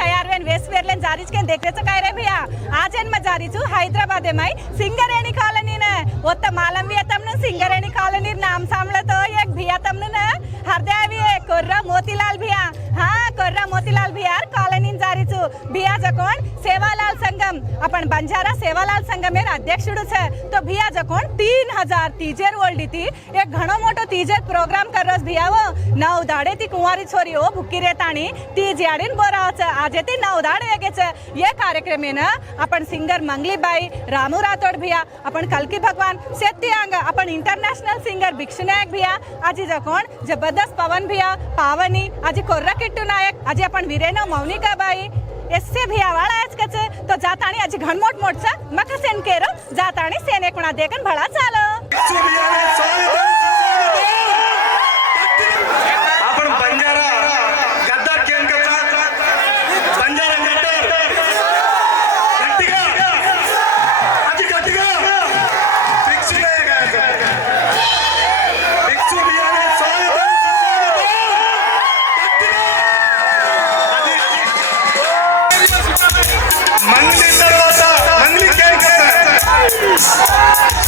तयार when waste वेरलेन जारीच के देखरेचं काय रे भैया आज एन जारी छु हैदराबाद माई सिंगरेणी कॉलोनी ने ओत्त मालम भी तमन सिंगरेणी कॉलोनी नाम सांभळ तो एक भैया तमन ने हरदेवी कोर्रा मोतीलाल भैया हाँ कोर्रा मोतीलाल भैया कॉलोनी जारी छु भैया जकोण सेवालाल संगम अपन बंजारा सेवालाल संगम एन अध्यक्षुडू छे तो भैया जकोण 3000 तीजेर ओल्डी थी एक घणो मोटो तीजेर प्रोग्राम करस भैया वो 9 दाड़े थी कुंवारी छोरी ओ भुक्की रेताणी तीज याडीन बोराव छे आजे थी 9 दाड़े वेगे छे ये कार्यक्रम में ना अपन सिंगर मंगलीबाई रामू राठोड भैया अपन कलकी भगवान सेत्यांग अपन इंटरनेशनल सिंगर भिक्षुनायक भैया आज जकोण जबरदस्त पवन भैया पावनी आज कोर्रा किट्टू नायक आज अपन वीरेनो मौनिका बाई एससे भैया वाला आज कचे तो जाताणी आज घण मोट मोट छे मका सेन केरो जाताणी सेन एकणा देखन भळा चालो आपण बंजारा गद्दार केन का बंजारा गद्दार गट्टिगा आज गट्टिगा फिक्स नहीं गया फिक्स भैया ने स्वागत मंगली दरवाजा मंगली केन का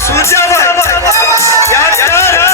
सुजावा यार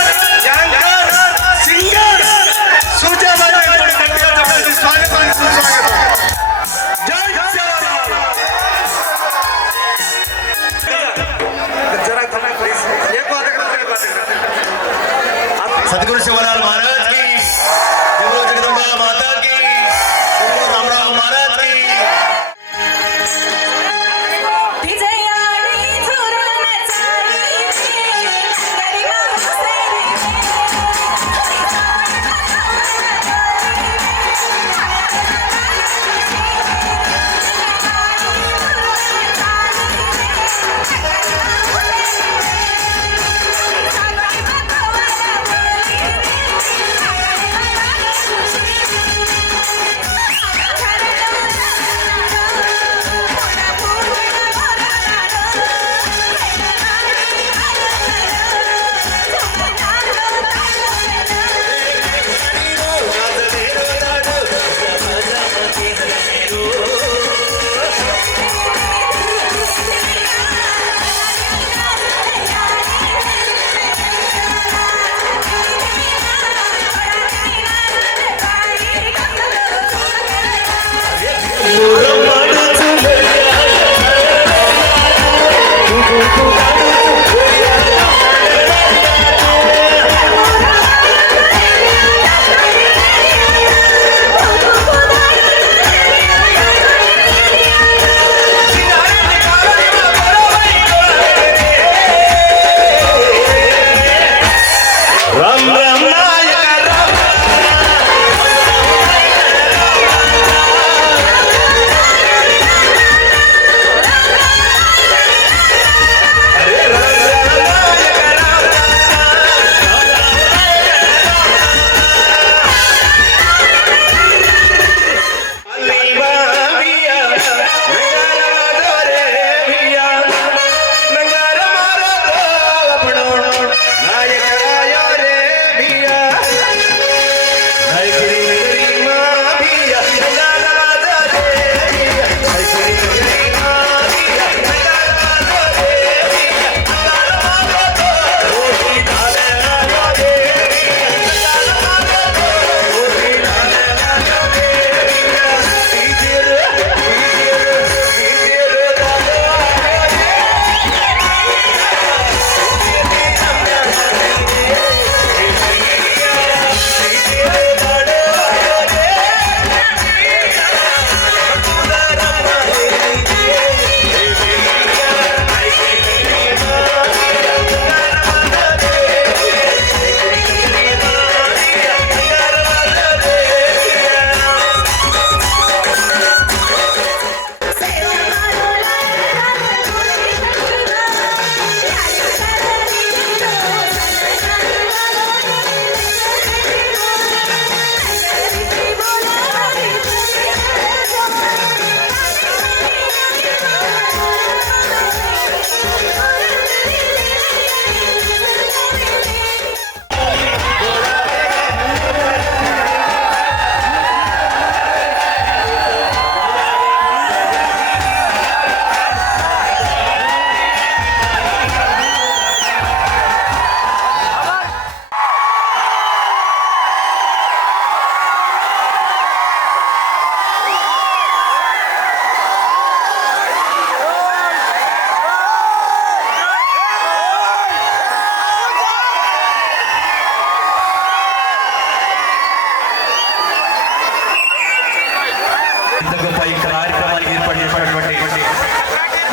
ఈ కార్యక్రమానికి ఏర్పాటు చేసినటువంటి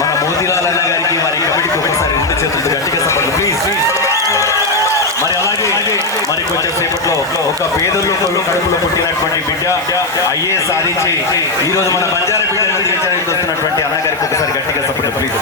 మన మోతీలాల్ అన్న గారికి వారి కమిటీకి ఒకసారి రెండు చేతులు గట్టిగా సపోర్ట్ ప్లీజ్. మరి అలాగే మరి కొంచెం సేపట్లో ఒక పేదల్లో కడుపులో పుట్టినటువంటి బిడ్డ ఐఏఎస్ సాధించి ఈ రోజు మన బంజారా బిడ్డను అందించడానికి వస్తున్నటువంటి అన్న గారికి ఒకసారి గట్టిగా సపోర్ట్ ప్లీజ్.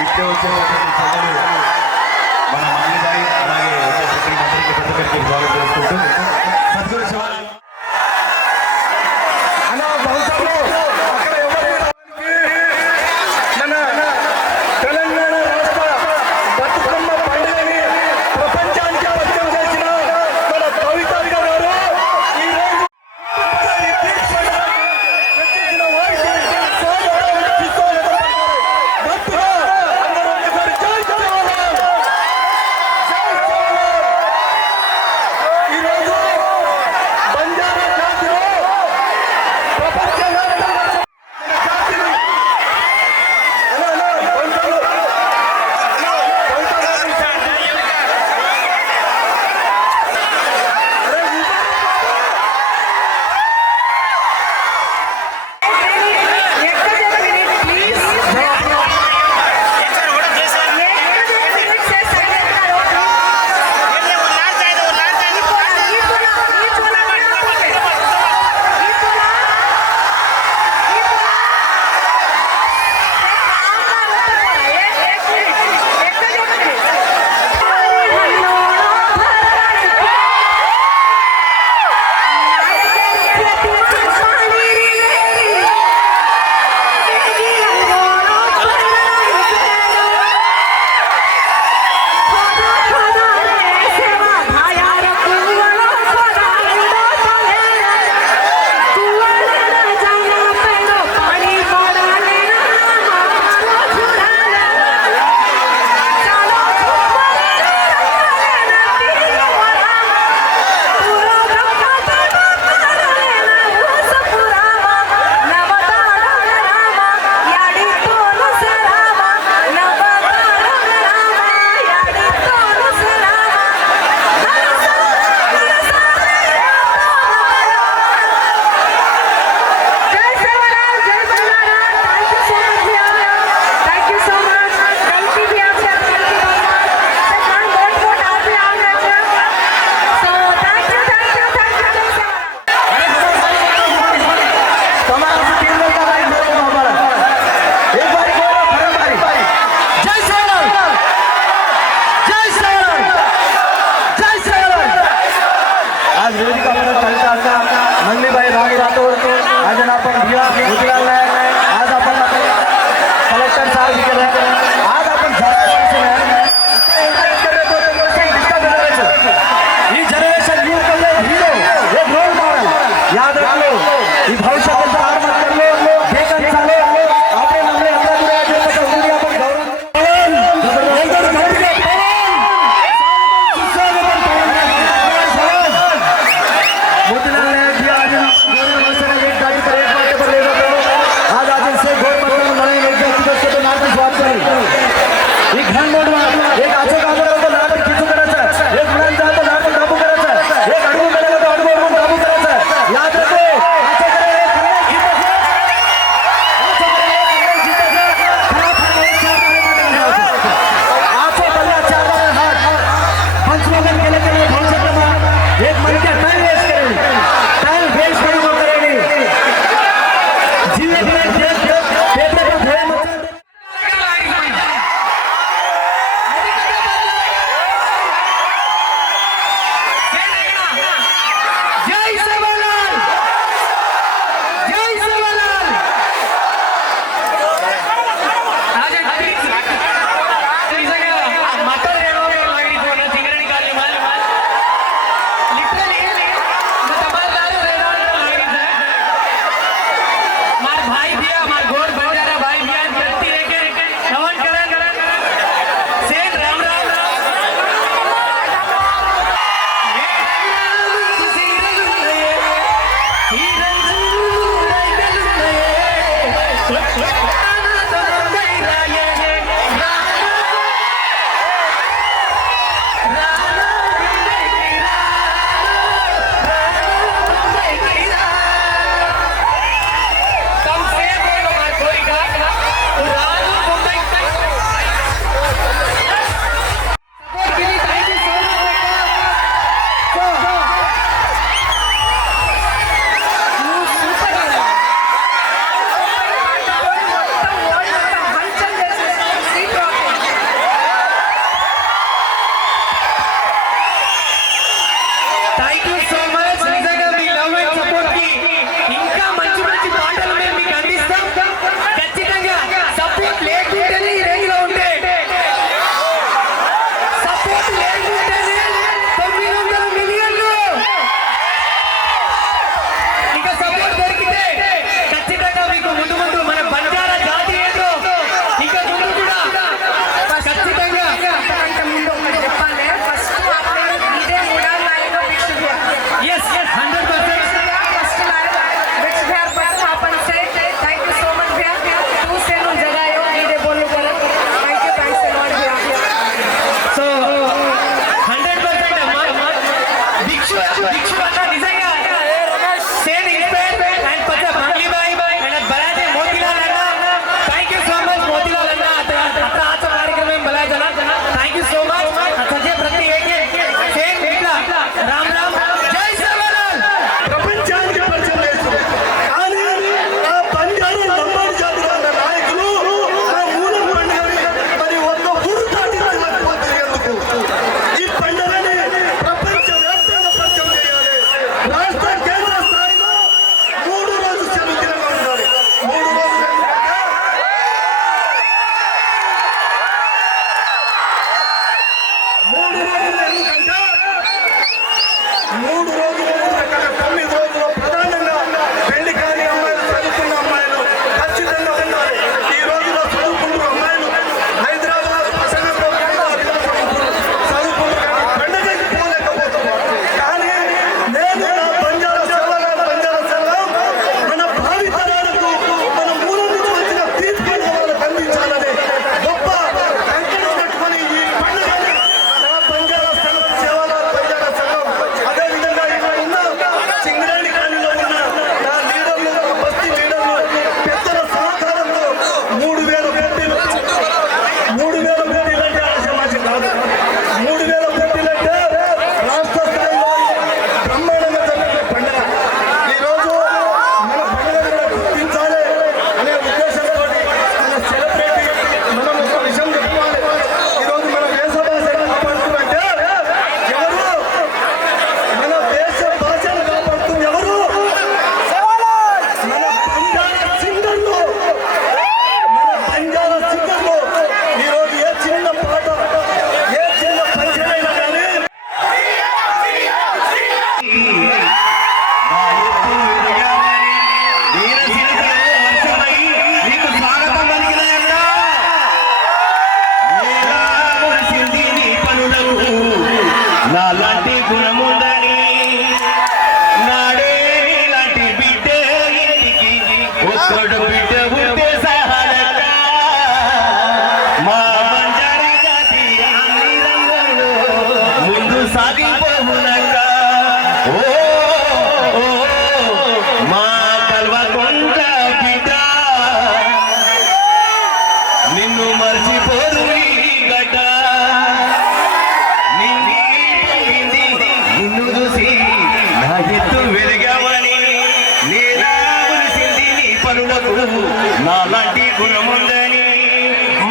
ఇట్లే వచ్చేటువంటి మన మల్లిబాయి అలాగే వచ్చేసరికి స్వాగతం చేసుకుంటూ సద్గురు శివాలయం తెలంగాణ రాష్ట్ర బతుకమ్మ పండుగని ప్రపంచానికి పరిచయం చేసిన మన కవితక్క గారు ఈ రోజు मल्लीबाई रागी राठौर आज आपण भैया गुजराल आज आपण कलेक्टर साहब जी केलं आज आपण ही जनरेशन न्यू कलर हीरो ये रोल मॉडल याद रख लो ये भविष्य के साथ मत कर लो बेकन साले आपने हमने अपना दुनिया जो तो दुनिया पर गौरव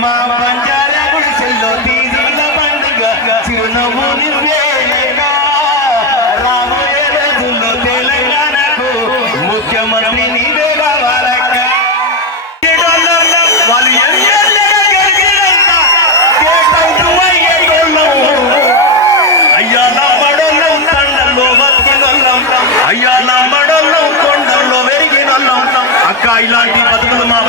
మా బంజారా గుడిసెల్లో తీజుల పండుగ చిరునవ్వు నివ్వేగా రాబోయే రోజుల్లో తెలంగాణకు ముఖ్యమంత్రి నీవే కావాలక్క వాళ్ళు ఎమ్మెల్యేగా గెలిచినంత కేకవుతూ అయ్యేటోళ్ళం అయ్యా నమ్మడోళ్ళం తండల్లో బతికినోళ్ళం అయ్యా నమ్మడోళ్ళం కొండల్లో వెరిగినోళ్ళం అక్క ఇలాంటి బతుకులు మా